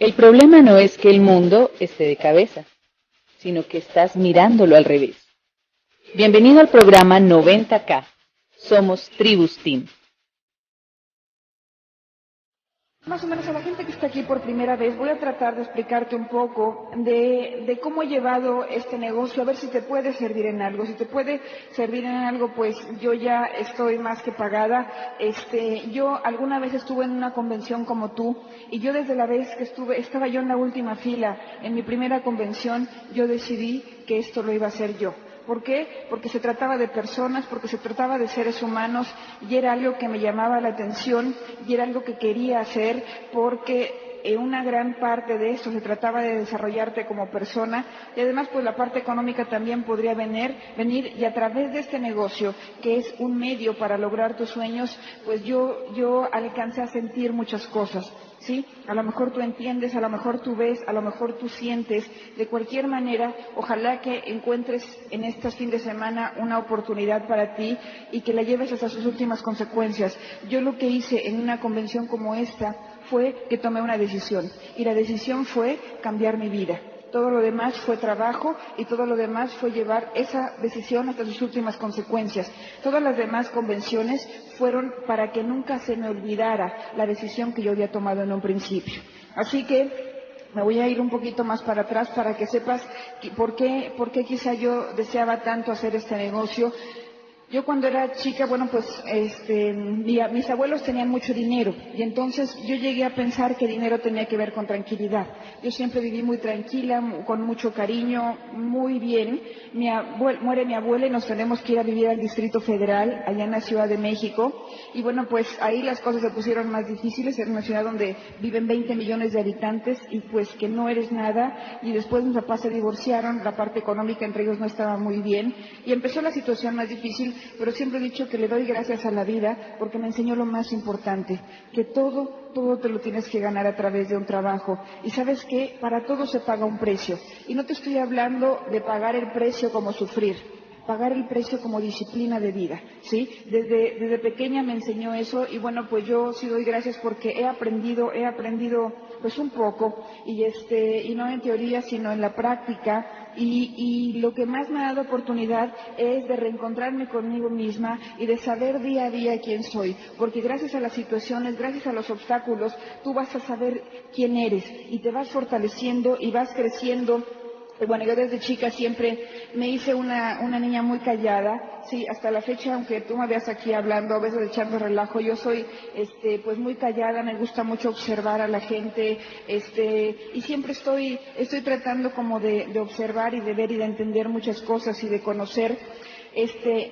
El problema no es que el mundo esté de cabeza, sino que estás mirándolo al revés. Bienvenido al programa 90K. Somos Tribus Team. Más o menos a la gente que está aquí por primera vez, voy a tratar de explicarte un poco de cómo he llevado este negocio, a ver si te puede servir en algo. Si te puede servir en algo, pues yo ya estoy más que pagada. Yo alguna vez estuve en una convención como tú, y yo desde la vez que estaba yo en la última fila, en mi primera convención, yo decidí que esto lo iba a hacer yo. ¿Por qué? Porque se trataba de personas, porque se trataba de seres humanos, y era algo que me llamaba la atención, y era algo que quería hacer, porque en una gran parte de esto se trataba de desarrollarte como persona, y además pues la parte económica también podría venir, y a través de este negocio, que es un medio para lograr tus sueños, pues yo alcancé a sentir muchas cosas. ¿Sí? A lo mejor tú entiendes, a lo mejor tú ves, a lo mejor tú sientes. De cualquier manera, ojalá que encuentres en este fin de semana una oportunidad para ti y que la lleves hasta sus últimas consecuencias. Yo lo que hice en una convención como esta fue que tomé una decisión, y la decisión fue cambiar mi vida. Todo lo demás fue trabajo, y todo lo demás fue llevar esa decisión hasta sus últimas consecuencias. Todas las demás convenciones fueron para que nunca se me olvidara la decisión que yo había tomado en un principio. Así que me voy a ir un poquito más para atrás para que sepas por qué quizá yo deseaba tanto hacer este negocio. Yo cuando era chica, mis abuelos tenían mucho dinero, y entonces yo llegué a pensar que dinero tenía que ver con tranquilidad. Yo siempre viví muy tranquila, con mucho cariño, muy bien. Muere mi abuela y nos tenemos que ir a vivir al Distrito Federal, allá en la Ciudad de México, y bueno, pues ahí las cosas se pusieron más difíciles. Era una ciudad donde viven 20 millones de habitantes, y pues que no eres nada, y después mis papás se divorciaron, la parte económica entre ellos no estaba muy bien, y empezó la situación más difícil. Pero siempre he dicho que le doy gracias a la vida porque me enseñó lo más importante, que todo te lo tienes que ganar a través de un trabajo. Y ¿sabes qué? Para todo se paga un precio. Y no te estoy hablando de pagar el precio como sufrir, pagar el precio como disciplina de vida, ¿sí? Desde pequeña me enseñó eso, y bueno, pues yo sí doy gracias porque he aprendido pues un poco, y no en teoría sino en la práctica. Y lo que más me ha dado oportunidad es de reencontrarme conmigo misma y de saber día a día quién soy, porque gracias a las situaciones, gracias a los obstáculos, tú vas a saber quién eres, y te vas fortaleciendo y vas creciendo. Bueno, yo desde chica siempre me hice una niña muy callada, sí, hasta la fecha, aunque tú me veas aquí hablando, a veces echando relajo, yo soy, pues muy callada, me gusta mucho observar a la gente, y siempre estoy tratando como de observar y de ver y de entender muchas cosas y de conocer.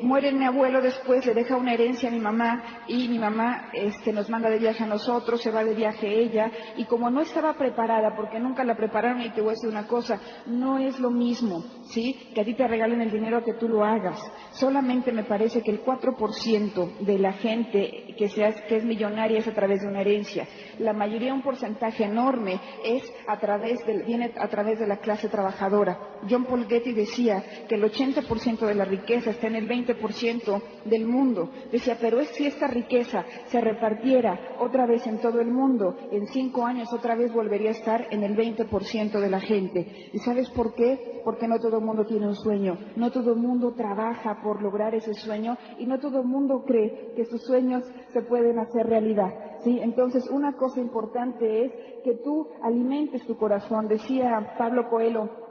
Muere mi abuelo, después le deja una herencia a mi mamá, y mi mamá nos manda de viaje a nosotros, se va de viaje ella, y como no estaba preparada, porque nunca la prepararon, y te voy a decir una cosa, no es lo mismo, ¿sí?, que a ti te regalen el dinero que tú lo hagas. Solamente me parece que el 4% de la gente que es millonaria es a través de una herencia. La mayoría, un porcentaje enorme, viene a través de la clase trabajadora. John Paul Getty decía que el 80% de la riqueza está en el 20% del mundo. Decía, pero si esta riqueza se repartiera otra vez en todo el mundo, en 5 años otra vez volvería a estar en el 20% de la gente. ¿Y sabes por qué? Porque no todo el mundo tiene un sueño, no todo el mundo trabaja por lograr ese sueño, y no todo el mundo cree que sus sueños se pueden hacer realidad, ¿sí? Entonces, una cosa importante es que tú alimentes tu corazón. Decía Pablo Coelho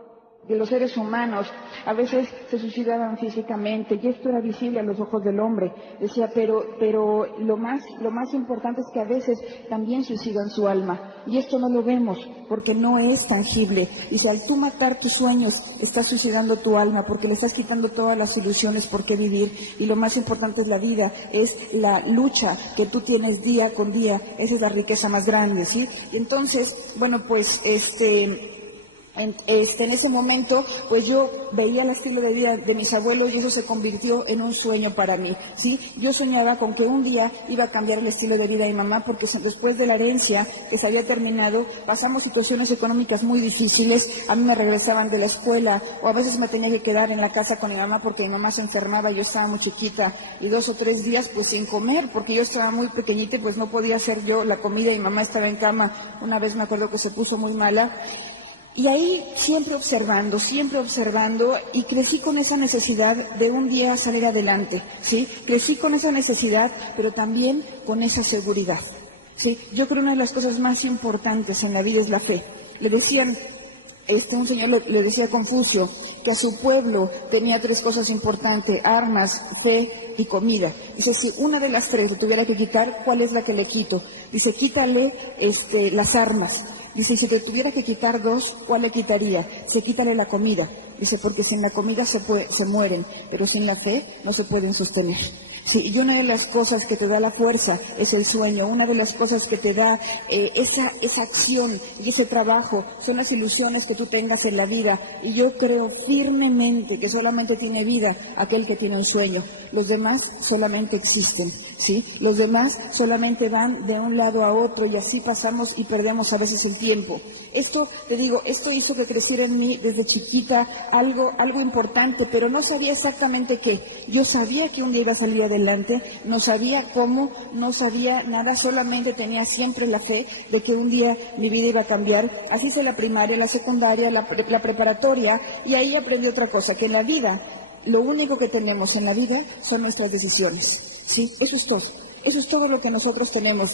que los seres humanos a veces se suicidaban físicamente, y esto era visible a los ojos del hombre. Decía, pero lo más importante es que a veces también suicidan su alma, y esto no lo vemos porque no es tangible. Y si al tú matar tus sueños estás suicidando tu alma, porque le estás quitando todas las ilusiones por qué vivir, y lo más importante es la vida, es la lucha que tú tienes día con día. Esa es la riqueza más grande, ¿sí? Y entonces, bueno, pues En ese momento, pues yo veía el estilo de vida de mis abuelos y eso se convirtió en un sueño para mí, ¿sí? Yo soñaba con que un día iba a cambiar el estilo de vida de mi mamá porque después de la herencia que se había terminado, pasamos situaciones económicas muy difíciles, a mí me regresaban de la escuela o a veces me tenía que quedar en la casa con mi mamá porque mi mamá se enfermaba y yo estaba muy chiquita y 2 o 3 días pues sin comer porque yo estaba muy pequeñita y pues no podía hacer yo la comida y mi mamá estaba en cama. Una vez me acuerdo que se puso muy mala. Y ahí siempre observando y crecí con esa necesidad de un día salir adelante, ¿sí? Crecí con esa necesidad, pero también con esa seguridad, ¿sí? Yo creo que una de las cosas más importantes en la vida es la fe. Le decían, un señor le decía a Confucio que a su pueblo tenía 3 cosas importantes: armas, fe y comida. Dice, si una de las 3 le tuviera que quitar, ¿cuál es la que le quito? Dice, quítale las armas. Dice, si te tuviera que quitar 2, ¿cuál le quitaría? Se quítale la comida. Dice, porque sin la comida se mueren, pero sin la fe no se pueden sostener. Sí, y una de las cosas que te da la fuerza es el sueño. Una de las cosas que te da esa acción y ese trabajo son las ilusiones que tú tengas en la vida. Y yo creo firmemente que solamente tiene vida aquel que tiene un sueño. Los demás solamente existen, ¿sí? Los demás solamente van de un lado a otro y así pasamos y perdemos a veces el tiempo. Esto, te digo, esto hizo que creciera en mí desde chiquita algo importante, pero no sabía exactamente qué. Yo sabía que un día iba a salir adelante, no sabía cómo, no sabía nada, solamente tenía siempre la fe de que un día mi vida iba a cambiar. Así hice la primaria, la secundaria, la preparatoria, y ahí aprendí otra cosa, que en la vida, lo único que tenemos en la vida son nuestras decisiones, ¿sí? Eso es todo lo que nosotros tenemos.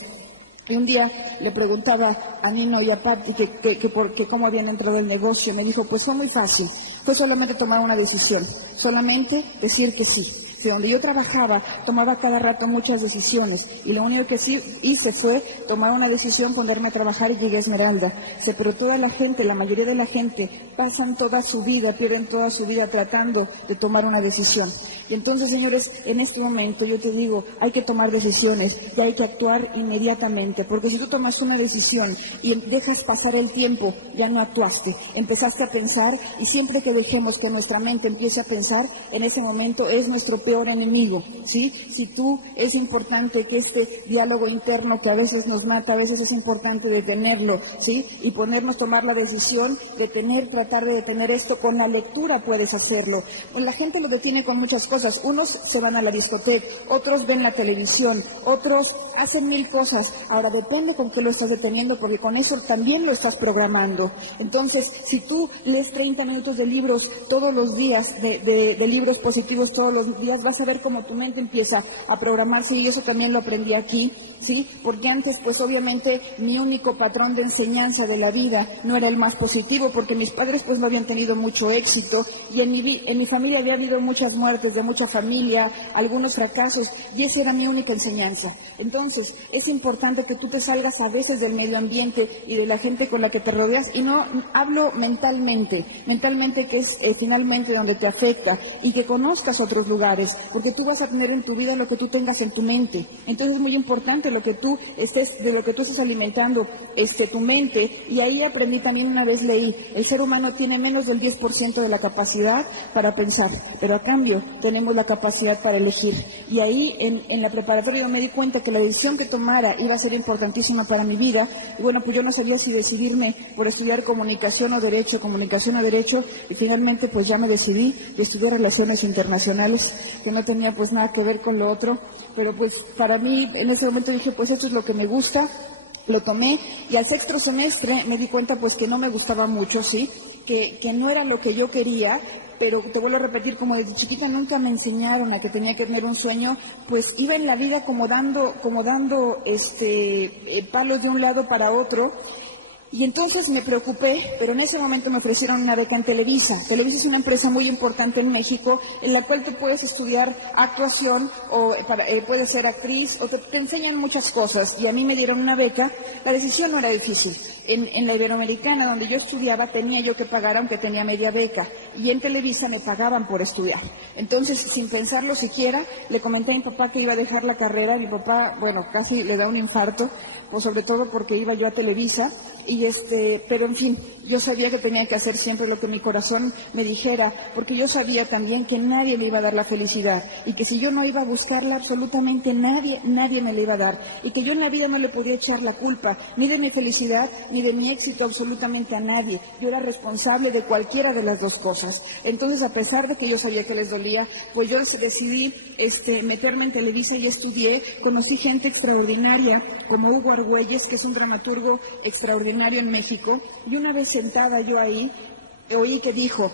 Y un día le preguntaba a Nino y a Pati que cómo habían entrado el negocio. Me dijo, pues fue muy fácil, fue solamente tomar una decisión, solamente decir que sí. De donde yo trabajaba, tomaba cada rato muchas decisiones y lo único que sí hice fue tomar una decisión, ponerme a trabajar y llegué a Esmeralda. Pero toda la gente, la mayoría de la gente, pasan toda su vida, pierden toda su vida tratando de tomar una decisión. Y entonces, señores, en este momento yo te digo, hay que tomar decisiones y hay que actuar inmediatamente, porque si tú tomas una decisión y dejas pasar el tiempo, ya no actuaste, empezaste a pensar, y siempre que dejemos que nuestra mente empiece a pensar, en ese momento es nuestro peor enemigo, ¿sí? Si tú, es importante que este diálogo interno que a veces nos mata, a veces es importante detenerlo, ¿sí? Y tomar la decisión, tratar de detener esto. Con la lectura puedes hacerlo. La gente lo detiene con muchas cosas. Unos se van a la discoteca, otros ven la televisión, otros hacen 1000 cosas. Ahora depende con qué lo estás deteniendo, porque con eso también lo estás programando. Entonces, si tú lees 30 minutos de libros todos los días, de libros positivos todos los días, vas a ver cómo tu mente empieza a programarse, y eso también lo aprendí aquí, ¿sí? Porque antes, pues obviamente, mi único patrón de enseñanza de la vida no era el más positivo, porque mis padres pues no habían tenido mucho éxito, y en mi familia había habido muchas muertes de mucha familia, algunos fracasos, y esa era mi única enseñanza. Entonces, es importante que tú te salgas a veces del medio ambiente y de la gente con la que te rodeas, y no hablo mentalmente que es finalmente donde te afecta, y que conozcas otros lugares, porque tú vas a tener en tu vida lo que tú tengas en tu mente. Entonces es muy importante de lo que tú estés alimentando tu mente. Y ahí aprendí también, una vez leí, el ser humano tiene menos del 10% de la capacidad para pensar, pero a cambio tenemos la capacidad para elegir. Y ahí en la preparatoria me di cuenta que la decisión que tomara iba a ser importantísima para mi vida. Y bueno, pues yo no sabía si decidirme por estudiar comunicación o derecho, y finalmente pues ya me decidí de estudiar relaciones internacionales, que no tenía pues nada que ver con lo otro, pero pues para mí en ese momento dije, pues esto es lo que me gusta. Lo tomé, y al 6º semestre me di cuenta pues que no me gustaba mucho, sí, que no era lo que yo quería. Pero te vuelvo a repetir, como desde chiquita nunca me enseñaron a que tenía que tener un sueño, pues iba en la vida como dando palos de un lado para otro. Y entonces me preocupé, pero en ese momento me ofrecieron una beca en Televisa. Televisa es una empresa muy importante en México, en la cual tú puedes estudiar actuación, o puedes ser actriz, o te enseñan muchas cosas. Y a mí me dieron una beca. La decisión no era difícil. En la Iberoamericana, donde yo estudiaba, tenía yo que pagar, aunque tenía media beca, y en Televisa me pagaban por estudiar. Entonces, sin pensarlo siquiera, le comenté a mi papá que iba a dejar la carrera. Mi papá, bueno, casi le da un infarto, pues sobre todo porque iba yo a Televisa, pero en fin, yo sabía que tenía que hacer siempre lo que mi corazón me dijera, porque yo sabía también que nadie me iba a dar la felicidad y que si yo no iba a buscarla, absolutamente nadie me la iba a dar, y que yo en la vida no le podía echar la culpa ni de mi felicidad ni de mi éxito absolutamente a nadie. Yo era responsable de cualquiera de las dos cosas. Entonces, a pesar de que yo sabía que les dolía, pues yo decidí meterme en Televisa y estudié. Conocí gente extraordinaria como Hugo Argüelles, que es un dramaturgo extraordinario en México, y una vez sentada yo ahí, oí que dijo: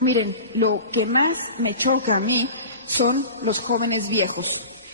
miren, lo que más me choca a mí son los jóvenes viejos.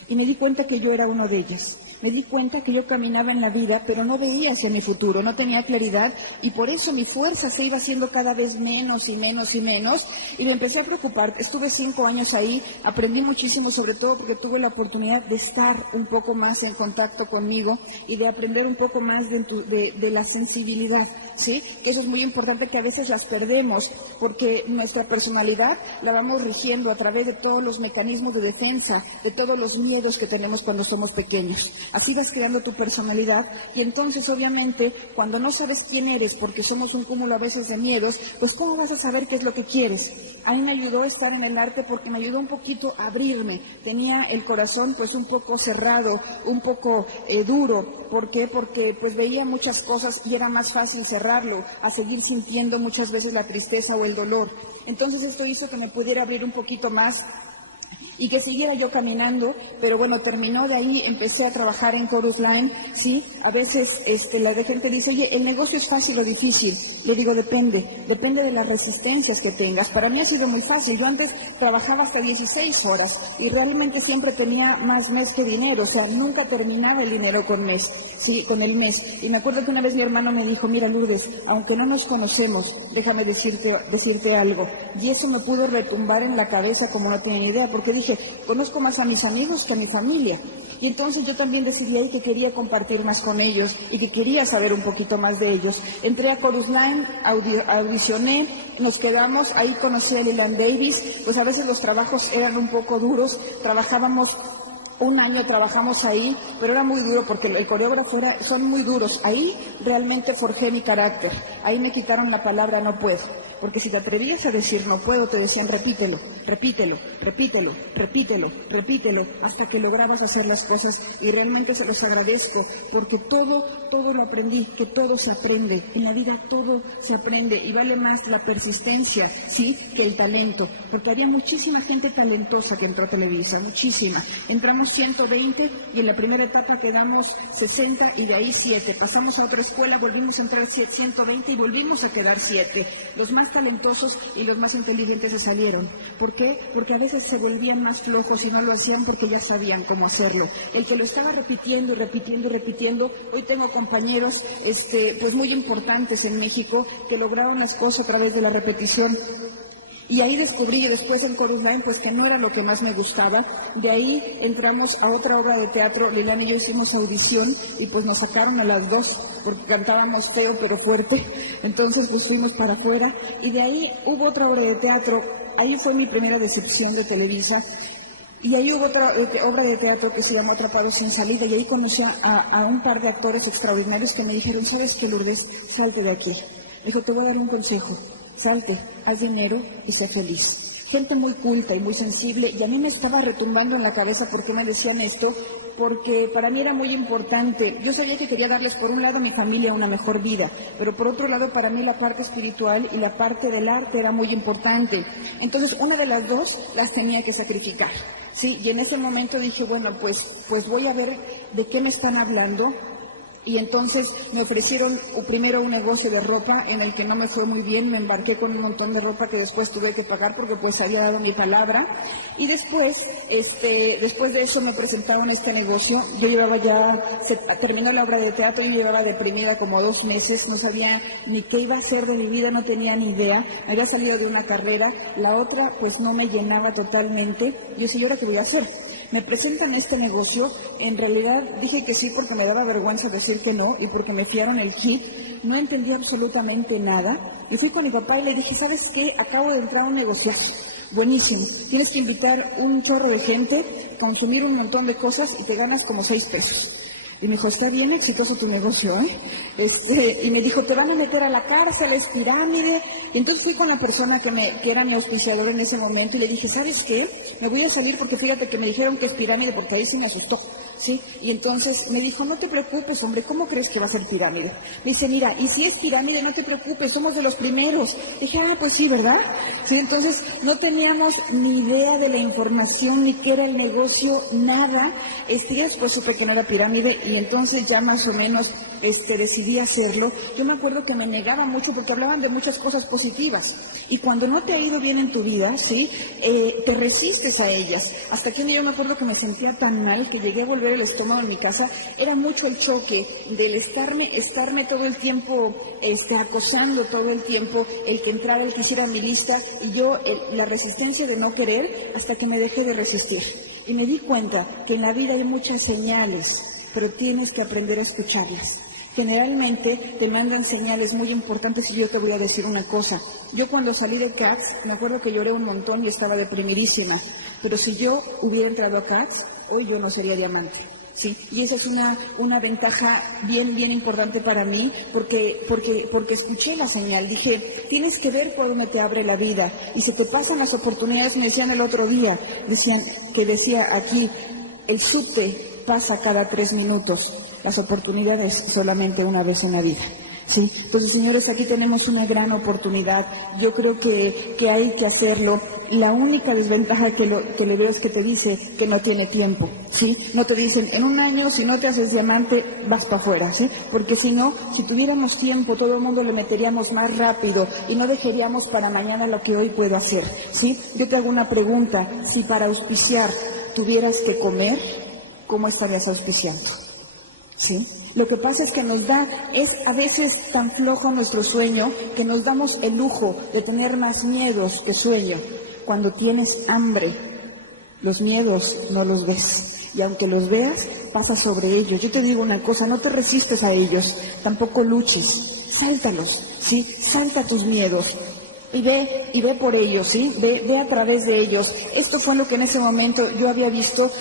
Y me di cuenta que yo era uno de ellos. Me di cuenta que yo caminaba en la vida, pero no veía hacia mi futuro, no tenía claridad, y por eso mi fuerza se iba haciendo cada vez menos y menos y menos, y me empecé a preocupar. Estuve 5 años ahí, aprendí muchísimo, sobre todo porque tuve la oportunidad de estar un poco más en contacto conmigo y de aprender un poco más de la sensibilidad, ¿sí? Eso es muy importante, que a veces las perdemos, porque nuestra personalidad la vamos rigiendo a través de todos los mecanismos de defensa, de todos los miedos que tenemos cuando somos pequeños. Así vas creando tu personalidad, y entonces obviamente cuando no sabes quién eres, porque somos un cúmulo a veces de miedos, pues ¿cómo vas a saber qué es lo que quieres? A mí me ayudó estar en el arte, porque me ayudó un poquito a abrirme. Tenía el corazón pues un poco cerrado, un poco duro. ¿Por qué? Porque pues veía muchas cosas y era más fácil cerrarlo, a seguir sintiendo muchas veces la tristeza o el dolor. Entonces esto hizo que me pudiera abrir un poquito más y que siguiera yo caminando, pero bueno, terminó de ahí, empecé a trabajar en Chorus Line, ¿sí? A veces la gente dice: oye, ¿el negocio es fácil o difícil? Le digo: depende de las resistencias que tengas. Para mí ha sido muy fácil. Yo antes trabajaba hasta 16 horas y realmente siempre tenía más mes que dinero, o sea, nunca terminaba el dinero con el mes. Y me acuerdo que una vez mi hermano me dijo: mira, Lourdes, aunque no nos conocemos, déjame decirte algo. Y eso me pudo retumbar en la cabeza como no tenía idea, porque dije: conozco más a mis amigos que a mi familia. Y entonces yo también decidí ahí que quería compartir más con ellos y que quería saber un poquito más de ellos. Entré a Chorus Line, audicioné, nos quedamos, ahí conocí a Lilian Davis. Pues a veces los trabajos eran un poco duros, trabajábamos 1 año, trabajamos ahí, pero era muy duro porque el coreógrafo son muy duros. Ahí realmente forjé mi carácter, ahí me quitaron la palabra no puedo. Porque si te atrevías a decir no puedo, te decían repítelo, hasta que lograbas hacer las cosas. Y realmente se los agradezco, porque todo lo aprendí, que todo se aprende. En la vida todo se aprende, y vale más la persistencia, ¿sí?, que el talento. Porque había muchísima gente talentosa que entró a Televisa, muchísima. Entramos 120 y en la primera etapa quedamos 60 y de ahí 7. Pasamos a otra escuela, volvimos a entrar 120 y volvimos a quedar 7. Los más talentosos y los más inteligentes se salieron. ¿Por qué? Porque a veces se volvían más flojos y no lo hacían porque ya sabían cómo hacerlo. El que lo estaba repitiendo, hoy tengo compañeros pues muy importantes en México que lograron las cosas a través de la repetición. Y ahí descubrí, después en Chorus Line, pues que no era lo que más me gustaba. De ahí entramos a otra obra de teatro. Lilian y yo hicimos audición y pues nos sacaron a las dos porque cantábamos feo pero fuerte. Entonces pues fuimos para afuera. Y de ahí hubo otra obra de teatro. Ahí fue mi primera decepción de Televisa. Y ahí hubo otra obra de teatro que se llamó Atrapados sin salida, y ahí conocí a un par de actores extraordinarios que me dijeron: ¿sabes qué, Lourdes? Salte de aquí. Me dijo: te voy a dar un consejo. Salte, haz dinero y sé feliz. Gente muy culta y muy sensible, y a mí me estaba retumbando en la cabeza por qué me decían esto, porque para mí era muy importante. Yo sabía que quería darles, por un lado, a mi familia una mejor vida, pero por otro lado, para mí la parte espiritual y la parte del arte era muy importante. Entonces, una de las dos las tenía que sacrificar, ¿sí? Y en ese momento dije: bueno, pues voy a ver de qué me están hablando. Y entonces me ofrecieron primero un negocio de ropa en el que no me fue muy bien. Me embarqué con un montón de ropa que después tuve que pagar porque pues había dado mi palabra. Y después de eso me presentaron este negocio. Yo llevaba terminó la obra de teatro, yo llevaba deprimida como 2 meses, no sabía ni qué iba a hacer de mi vida, no tenía ni idea. Había salido de una carrera, la otra pues no me llenaba totalmente. Yo decía: ¿y ahora qué voy a hacer? Me presentan este negocio, en realidad dije que sí porque me daba vergüenza decir que no y porque me fiaron el hit. No entendí absolutamente nada. Yo fui con mi papá y le dije: ¿sabes qué? Acabo de entrar a un negociazo, buenísimo, tienes que invitar un chorro de gente, consumir un montón de cosas y te ganas como 6 pesos. Y me dijo, está bien exitoso tu negocio, y me dijo, te van a meter a la cárcel, es pirámide. Y entonces fui con la persona que era mi auspiciador en ese momento y le dije, ¿sabes qué? Me voy a salir porque fíjate que me dijeron que es pirámide, porque ahí sí me asustó, ¿sí? Y entonces me dijo, no te preocupes, hombre, ¿cómo crees que va a ser pirámide? Me dice, mira, y si es pirámide, no te preocupes, somos de los primeros. Dije, pues sí, ¿verdad? Sí, entonces no teníamos ni idea de la información, ni qué era el negocio, nada. Ya después supe que no era pirámide y entonces ya más o menos decidí hacerlo. Yo me acuerdo que me negaba mucho porque hablaban de muchas cosas positivas. Y cuando no te ha ido bien en tu vida, ¿sí? Te resistes a ellas. Hasta que yo me acuerdo que me sentía tan mal que llegué a volver el estómago en mi casa. Era mucho el choque del estarme todo el tiempo acosando todo el tiempo, el que entrara, el que hiciera mi lista, y yo la resistencia de no querer hasta que me dejé de resistir. Y me di cuenta que en la vida hay muchas señales, pero tienes que aprender a escucharlas. Generalmente te mandan señales muy importantes y yo te voy a decir una cosa. Yo cuando salí de CATS, me acuerdo que lloré un montón y estaba deprimidísima. Pero si yo hubiera entrado a CATS, hoy yo no sería diamante. Sí, y esa es una ventaja bien importante para mí, porque escuché la señal. Dije, tienes que ver por dónde te abre la vida. Y si te pasan las oportunidades, me decían el otro día, decía aquí, el subte pasa cada 3 minutos, las oportunidades solamente una vez en la vida. Sí, entonces señores, aquí tenemos una gran oportunidad. Yo creo que hay que hacerlo. La única desventaja que le veo es que te dice que no tiene tiempo, ¿sí? No te dicen, en un año, si no te haces diamante, vas para afuera, ¿sí? Porque si no, si tuviéramos tiempo, todo el mundo le meteríamos más rápido y no dejaríamos para mañana lo que hoy puedo hacer, ¿sí? Yo te hago una pregunta. Si para auspiciar tuvieras que comer, ¿cómo estarías auspiciando? ¿Sí? Lo que pasa es que es a veces tan flojo nuestro sueño que nos damos el lujo de tener más miedos que sueño. Cuando tienes hambre, los miedos no los ves. Y aunque los veas, pasa sobre ellos. Yo te digo una cosa, no te resistes a ellos, tampoco luches, sáltalos, ¿sí? Salta tus miedos. Y ve por ellos, ¿sí? Ve a través de ellos. Esto fue lo que en ese momento yo había visto.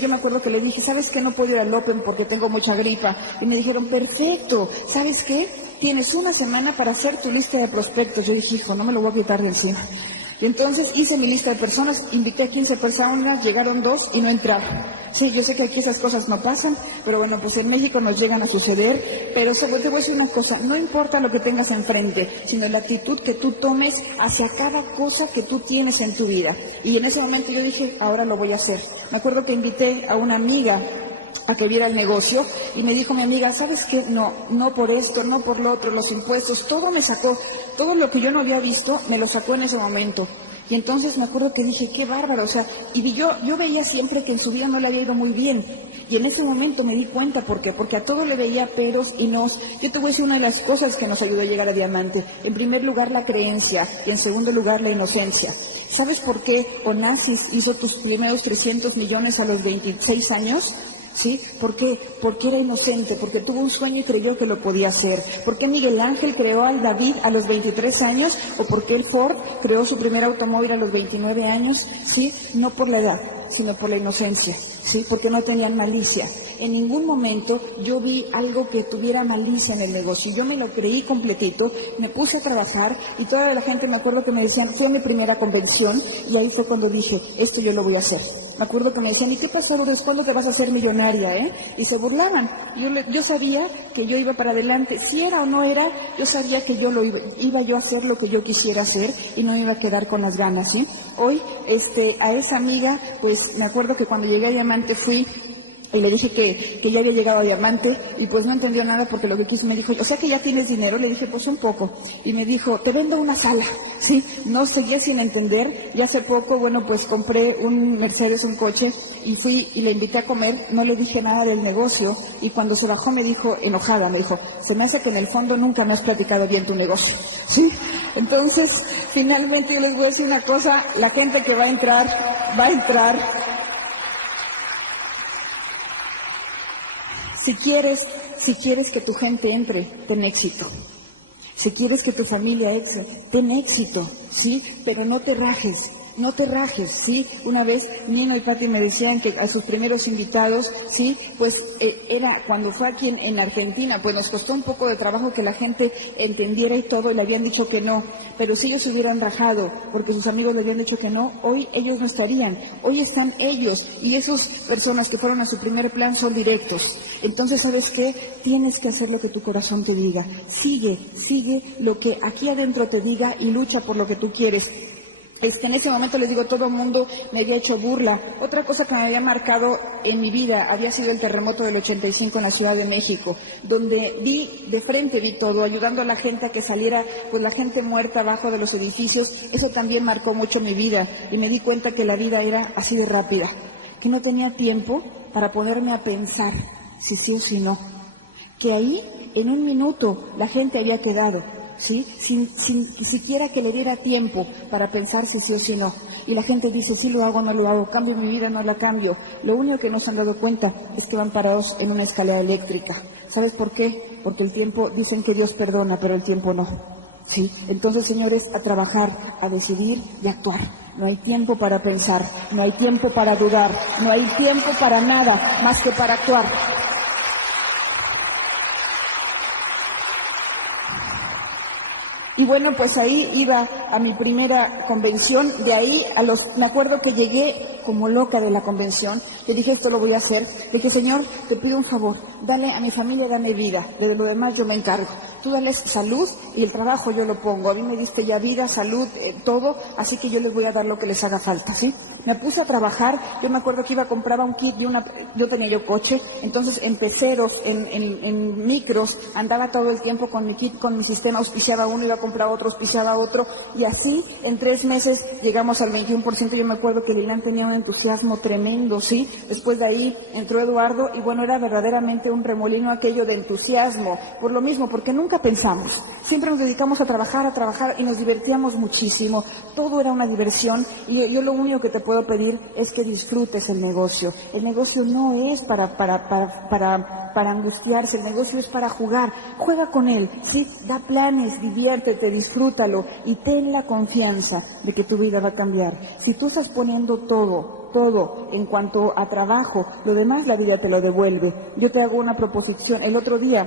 Yo me acuerdo que le dije, ¿sabes qué? No puedo ir al Open porque tengo mucha gripa. Y me dijeron, perfecto, ¿sabes qué? Tienes una semana para hacer tu lista de prospectos. Yo dije, hijo, no me lo voy a quitar de encima. Y entonces hice mi lista de personas, invité a 15 personas, llegaron 2 y no entraron. Sí, yo sé que aquí esas cosas no pasan, pero bueno, pues en México nos llegan a suceder. Pero te voy a decir una cosa, no importa lo que tengas enfrente, sino la actitud que tú tomes hacia cada cosa que tú tienes en tu vida. Y en ese momento yo dije, ahora lo voy a hacer. Me acuerdo que invité a una amiga a que viera el negocio y me dijo mi amiga, ¿sabes qué? No por esto, no por lo otro, los impuestos, todo me sacó, todo lo que yo no había visto me lo sacó en ese momento. Y entonces me acuerdo que dije, qué bárbaro, y yo veía siempre que en su vida no le había ido muy bien. Y en ese momento me di cuenta, ¿por qué? Porque a todo le veía peros y nos. Yo te voy a decir una de las cosas que nos ayudó a llegar a diamante. En primer lugar, la creencia, y en segundo lugar, la inocencia. ¿Sabes por qué Onassis hizo tus primeros 300 millones a los 26 años? ¿Sí? ¿Por qué? Porque era inocente, porque tuvo un sueño y creyó que lo podía hacer. ¿Por qué Miguel Ángel creó al David a los 23 años? ¿O por qué el Ford creó su primer automóvil a los 29 años? ¿Sí? No por la edad, sino por la inocencia, ¿sí? Porque no tenían malicia. En ningún momento yo vi algo que tuviera malicia en el negocio. Yo me lo creí completito, me puse a trabajar y toda la gente, me acuerdo que me decían, fue mi primera convención y ahí fue cuando dije, esto yo lo voy a hacer. Me acuerdo que me decían, ¿y qué pasa, Lourdes? ¿Cuándo te vas a hacer millonaria, Y se burlaban. Yo sabía que yo iba para adelante. Si era o no era, yo sabía que iba yo a hacer lo que yo quisiera hacer y no iba a quedar con las ganas, ¿sí? Hoy, a esa amiga, pues me acuerdo que cuando llegué a Diamante fui y le dije que ya había llegado a Diamante y pues no entendió nada porque lo que quiso me dijo, o sea que ya tienes dinero. Le dije, pues un poco. Y me dijo, te vendo una sala, ¿sí? No seguía sin entender. Y hace poco, bueno, pues compré un Mercedes, un coche, y fui y le invité a comer. No le dije nada del negocio y cuando se bajó me dijo, enojada, me dijo, se me hace que en el fondo nunca me has platicado bien tu negocio, ¿sí? Entonces, finalmente yo les voy a decir una cosa, la gente que va a entrar. Si quieres que tu gente entre, ten éxito. Si quieres que tu familia entre, ten éxito, ¿sí? Pero no te rajes. no te rajes, ¿sí? Una vez Nino y Pati me decían que a sus primeros invitados, ¿sí? Pues era cuando fue aquí en Argentina, pues nos costó un poco de trabajo que la gente entendiera y todo, y le habían dicho que no, pero si ellos se hubieran rajado, porque sus amigos le habían dicho que no, hoy ellos no estarían, hoy están ellos, y esas personas que fueron a su primer plan son directos. Entonces, ¿sabes qué? Tienes que hacer lo que tu corazón te diga, sigue lo que aquí adentro te diga y lucha por lo que tú quieres. En ese momento les digo, todo el mundo me había hecho burla. Otra cosa que me había marcado en mi vida había sido el terremoto del 85 en la Ciudad de México, donde de frente vi todo, ayudando a la gente a que saliera, pues la gente muerta abajo de los edificios. Eso también marcó mucho mi vida y me di cuenta que la vida era así de rápida, que no tenía tiempo para ponerme a pensar si sí o si no, que ahí en un minuto la gente había quedado, ¿sí? Sin siquiera que le diera tiempo para pensar si sí o si no. Y la gente dice, sí lo hago, no lo hago, cambio mi vida, no la cambio. Lo único que no se han dado cuenta es que van parados en una escalera eléctrica. ¿Sabes por qué? Porque el tiempo, dicen que Dios perdona, pero el tiempo no. ¿Sí? Entonces, señores, a trabajar, a decidir y a actuar. No hay tiempo para pensar, no hay tiempo para dudar, no hay tiempo para nada más que para actuar. Y bueno, pues ahí iba a mi primera convención, de ahí me acuerdo que llegué como loca de la convención, le dije, esto lo voy a hacer, le dije, Señor, te pido un favor, dale a mi familia, dame vida, de lo demás yo me encargo, tú dales salud y el trabajo yo lo pongo, a mí me diste ya vida, salud, todo, así que yo les voy a dar lo que les haga falta, ¿sí? Me puse a trabajar, yo me acuerdo que compraba un kit yo tenía yo coche, entonces en peceros, en micros, andaba todo el tiempo con mi kit, con mi sistema, auspiciaba uno, iba a comprar otro, auspiciaba otro, y así en 3 meses llegamos al 21%, yo me acuerdo que Lilian tenía un entusiasmo tremendo, ¿sí? Después de ahí entró Eduardo, y bueno, era verdaderamente un remolino aquello de entusiasmo, por lo mismo, porque nunca pensamos, siempre nos dedicamos a trabajar, y nos divertíamos muchísimo, todo era una diversión, y yo lo único que te puedo pedir es que disfrutes el negocio. El negocio no es para angustiarse, el negocio es para jugar. Juega con él, ¿sí? Da planes, diviértete, disfrútalo y ten la confianza de que tu vida va a cambiar. Si tú estás poniendo todo en cuanto a trabajo, lo demás la vida te lo devuelve. Yo te hago una proposición. El otro día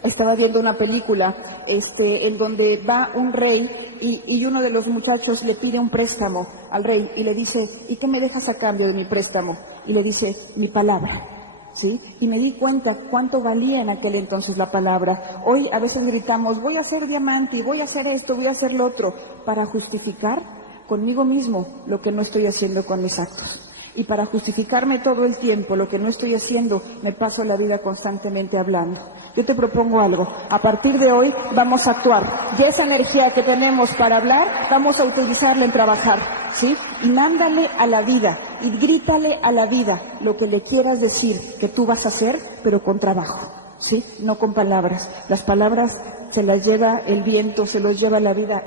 estaba viendo una película en donde va un rey y uno de los muchachos le pide un préstamo al rey y le dice, ¿y qué me dejas a cambio de mi préstamo? Y le dice, mi palabra, ¿sí? Y me di cuenta cuánto valía en aquel entonces la palabra. Hoy a veces gritamos, voy a ser diamante, voy a hacer esto, voy a hacer lo otro, para justificar conmigo mismo lo que no estoy haciendo con mis actos. Y para justificarme todo el tiempo lo que no estoy haciendo, me paso la vida constantemente hablando. Yo te propongo algo. A partir de hoy vamos a actuar. Y esa energía que tenemos para hablar, vamos a utilizarla en trabajar, ¿sí? Y mándale a la vida y grítale a la vida lo que le quieras decir que tú vas a hacer, pero con trabajo, ¿sí? No con palabras. Las palabras se las lleva el viento, se los lleva la vida.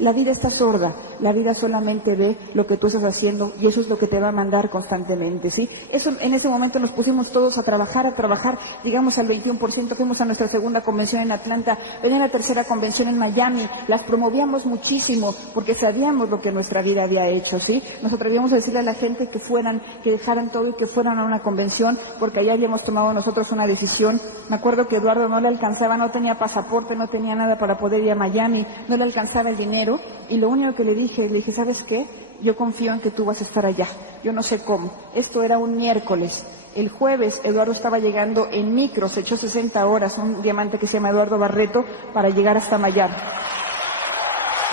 La vida está sorda, la vida solamente ve lo que tú estás haciendo y eso es lo que te va a mandar constantemente, ¿sí? Eso, en ese momento nos pusimos todos a trabajar, llegamos al 21%, fuimos a nuestra segunda convención en Atlanta, venía la tercera convención en Miami, las promovíamos muchísimo porque sabíamos lo que nuestra vida había hecho, ¿sí? Nos atrevíamos a decirle a la gente que dejaran todo y que fueran a una convención porque allá habíamos tomado nosotros una decisión. Me acuerdo que Eduardo no le alcanzaba, no tenía pasaporte, no tenía nada para poder ir a Miami, no le alcanzaba el dinero y lo único que le dije, ¿sabes qué? Yo confío en que tú vas a estar allá, yo no sé cómo. Esto era un miércoles. El jueves Eduardo estaba llegando en micro, se echó 60 horas, un diamante que se llama Eduardo Barreto, para llegar hasta Miami.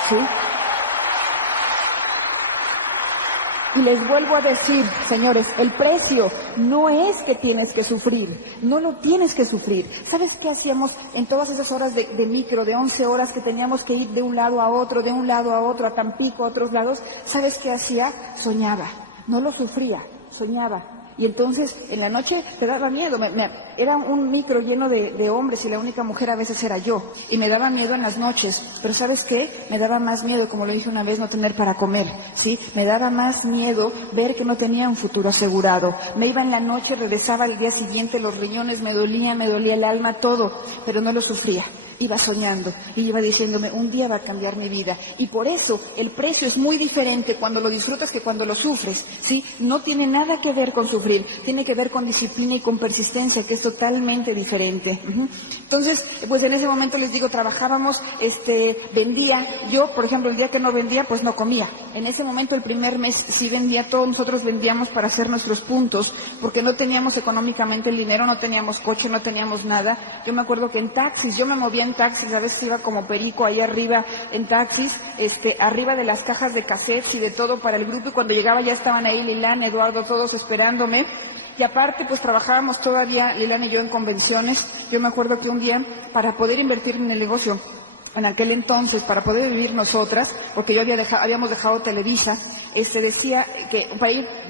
¿Sí? Y les vuelvo a decir, señores, el precio no es que tienes que sufrir, no lo tienes que sufrir. ¿Sabes qué hacíamos en todas esas horas de micro, de 11 horas que teníamos que ir de un lado a otro, a Tampico, a otros lados? ¿Sabes qué hacía? Soñaba, no lo sufría, soñaba. Y entonces en la noche te daba miedo, era un micro lleno de hombres y la única mujer a veces era yo, y me daba miedo en las noches, pero ¿sabes qué? Me daba más miedo, como le dije una vez, no tener para comer, ¿sí? Me daba más miedo ver que no tenía un futuro asegurado. Me iba en la noche, regresaba al día siguiente, los riñones me dolía el alma, todo, pero no lo sufría. iba soñando y iba diciéndome, un día va a cambiar mi vida. Y por eso el precio es muy diferente cuando lo disfrutas que cuando lo sufres, ¿sí? No tiene nada que ver con sufrir, tiene que ver con disciplina y con persistencia, que es totalmente diferente. Entonces, pues en ese momento les digo, trabajábamos, vendía, yo, por ejemplo, el día que no vendía, pues no comía. En ese momento, el primer mes, sí vendía, todos nosotros vendíamos para hacer nuestros puntos, porque no teníamos económicamente el dinero, no teníamos coche, no teníamos nada. Yo me acuerdo que en taxis, yo me movía en taxis, a veces iba como perico ahí arriba en taxis, arriba de las cajas de cassettes y de todo para el grupo, y cuando llegaba ya estaban ahí Lilán, Eduardo, todos esperándome. Y aparte, pues trabajábamos todavía, Lilán y yo, en convenciones. Yo me acuerdo que un día, para poder invertir en el negocio, en aquel entonces, para poder vivir nosotras, porque yo habíamos dejado Televisa, decía que